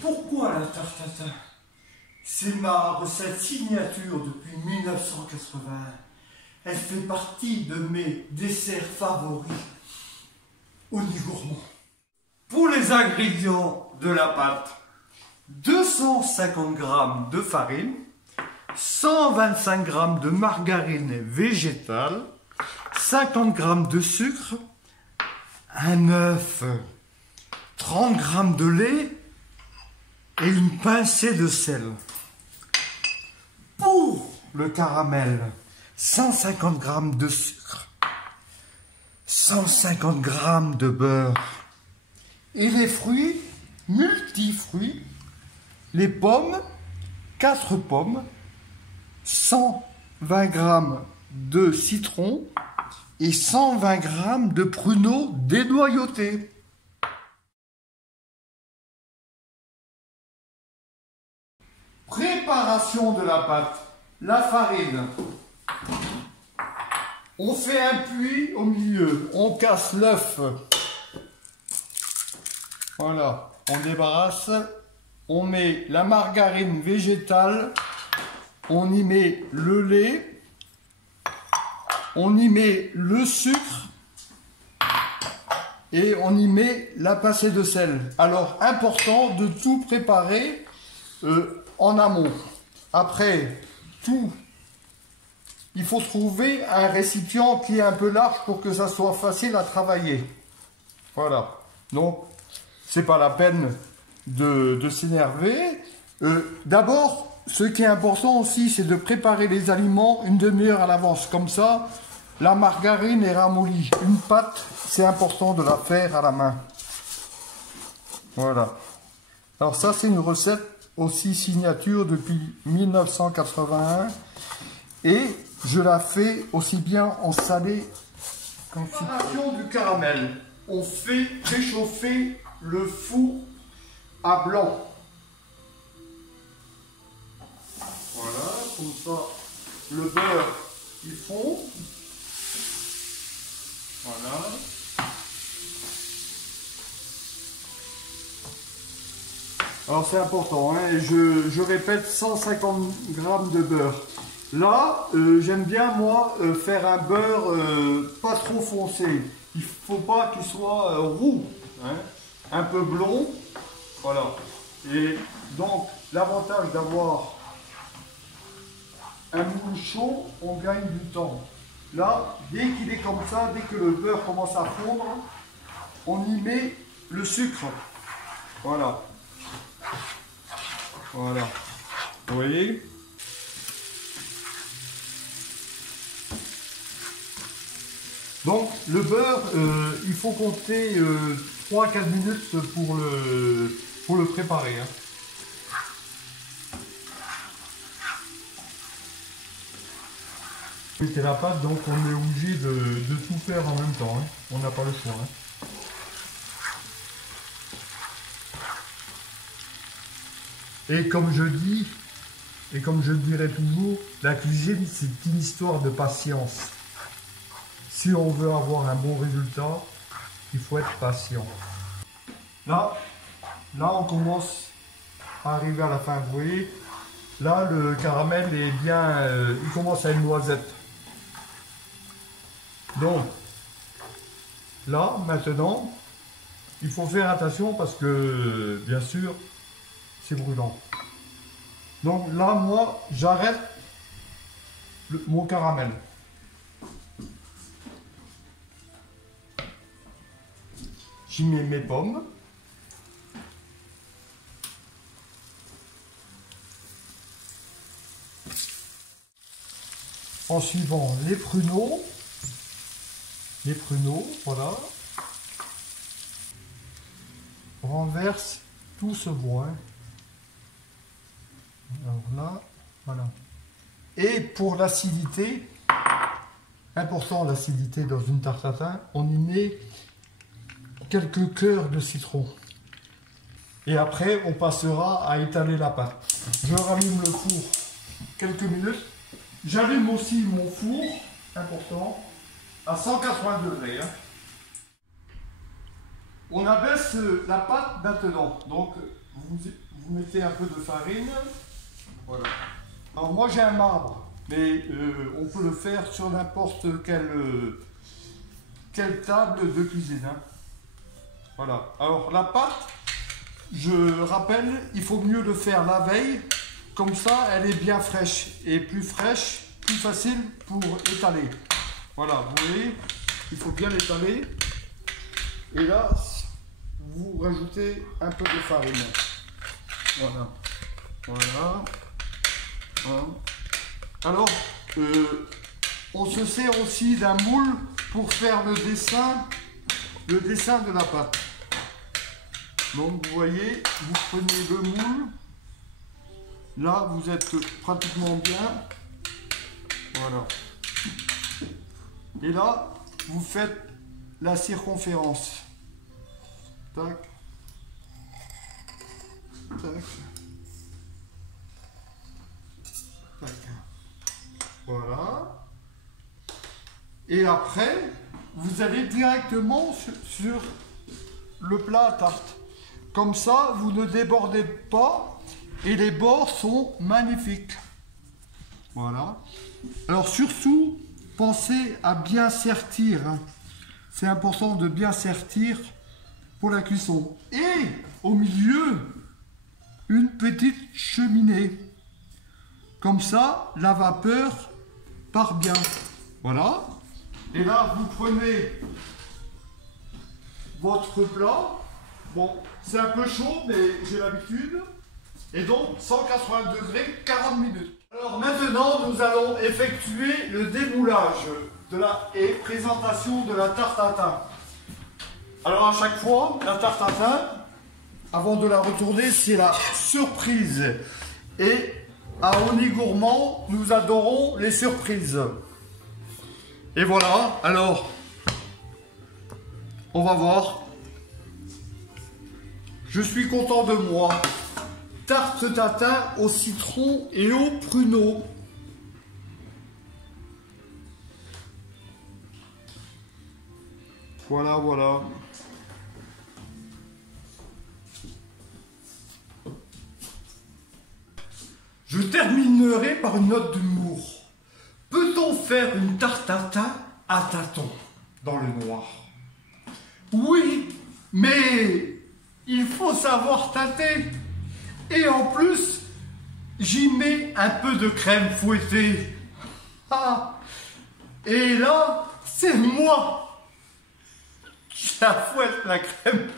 Pourquoi la tarte tatin? C'est ma recette signature depuis 1980. Elle fait partie de mes desserts favoris au niveau gourmand. Pour les ingrédients de la pâte, 250 g de farine, 125 g de margarine végétale, 50 g de sucre, un œuf, 30 g de lait et une pincée de sel. Pour le caramel, 150 g de sucre, 150 g de beurre et les fruits, multifruits, les pommes, 4 pommes, 120 g de citron et 120 g de pruneaux dénoyautés. Préparation de la pâte. La farine. On fait un puits au milieu. On casse l'œuf. Voilà. On débarrasse. On met la margarine végétale. On y met le lait. On y met le sucre. Et on y met la pincée de sel. Alors, important de tout préparer en amont. Après tout, il faut trouver un récipient qui est un peu large pour que ça soit facile à travailler. Voilà. Donc, c'est pas la peine de s'énerver. D'abord, ce qui est important aussi, c'est de préparer les aliments une demi-heure à l'avance. Comme ça, la margarine est ramollie. Une pâte, c'est important de la faire à la main. Voilà. Alors ça, c'est une recette aussi signature depuis 1981 et je la fais aussi bien en salé qu'en sucré. Préparation du caramel. On fait préchauffer le four à blanc. Voilà, comme ça le beurre il fond. Voilà. Alors c'est important, hein, je répète 150 g de beurre. Là, j'aime bien moi faire un beurre pas trop foncé. Il ne faut pas qu'il soit roux, hein, un peu blond. Voilà. Et donc l'avantage d'avoir un moule chaud, on gagne du temps. Là, dès qu'il est comme ça, dès que le beurre commence à fondre, on y met le sucre. Voilà. Voilà, vous voyez. Donc le beurre, il faut compter 3-4 minutes pour le préparer. Hein. C'est la pâte, donc on est obligé de tout faire en même temps. Hein. On n'a pas le choix. Hein. Et comme je dis, et comme je le dirai toujours, la cuisine c'est une histoire de patience. Si on veut avoir un bon résultat, il faut être patient. Là on commence à arriver à la fin, vous voyez. Là le caramel est bien, il commence à être noisette. Donc, là maintenant, il faut faire attention parce que, bien sûr, c'est brûlant. Donc là, moi, j'arrête mon caramel. J'y mets mes pommes. En suivant les pruneaux. Les pruneaux, voilà. On renverse tout ce bois. Alors là, voilà. Et pour l'acidité, important l'acidité dans une tarte tatin, on y met quelques cœurs de citron. Et après, on passera à étaler la pâte. Je rallume le four quelques minutes. J'allume aussi mon four, important, à 180 degrés. On abaisse la pâte maintenant. Donc, vous mettez un peu de farine. Voilà. Alors moi j'ai un marbre, mais on peut le faire sur n'importe quelle table de cuisine. Hein. Voilà. Alors la pâte, je rappelle, il faut mieux le faire la veille, comme ça elle est bien fraîche, et plus fraîche, plus facile pour étaler. Voilà, vous voyez, il faut bien l'étaler. Et là, vous rajoutez un peu de farine. Voilà. Voilà. Voilà. Alors, on se sert aussi d'un moule pour faire le dessin de la pâte. Donc, vous voyez, vous prenez le moule. Là, vous êtes pratiquement bien. Voilà. Et là, vous faites la circonférence. Tac. Tac. Tac. Voilà. Et après, vous allez directement sur le plat à tarte. Comme ça, vous ne débordez pas et les bords sont magnifiques. Voilà. Alors surtout, pensez à bien sertir. Hein. C'est important de bien sertir pour la cuisson. Et au milieu, une petite cheminée. Comme ça, la vapeur part bien. Voilà. Et là, vous prenez votre plat. Bon, c'est un peu chaud, mais j'ai l'habitude. Et donc, 180 degrés, 40 minutes. Alors maintenant, nous allons effectuer le démoulage et présentation de la tarte à thym. Alors à chaque fois, la tarte à thym, avant de la retourner, c'est la surprise. Et à Oni Gourmand, nous adorons les surprises. Et voilà, alors, on va voir. Je suis content de moi. Tarte tatin au citron et au pruneau. Voilà, voilà. Je terminerai par une note d'humour. Peut-on faire une tarte tatin à tâtons dans le noir? Oui, mais il faut savoir tâter. Et en plus, j'y mets un peu de crème fouettée. Ah, et là, c'est moi qui la fouette la crème.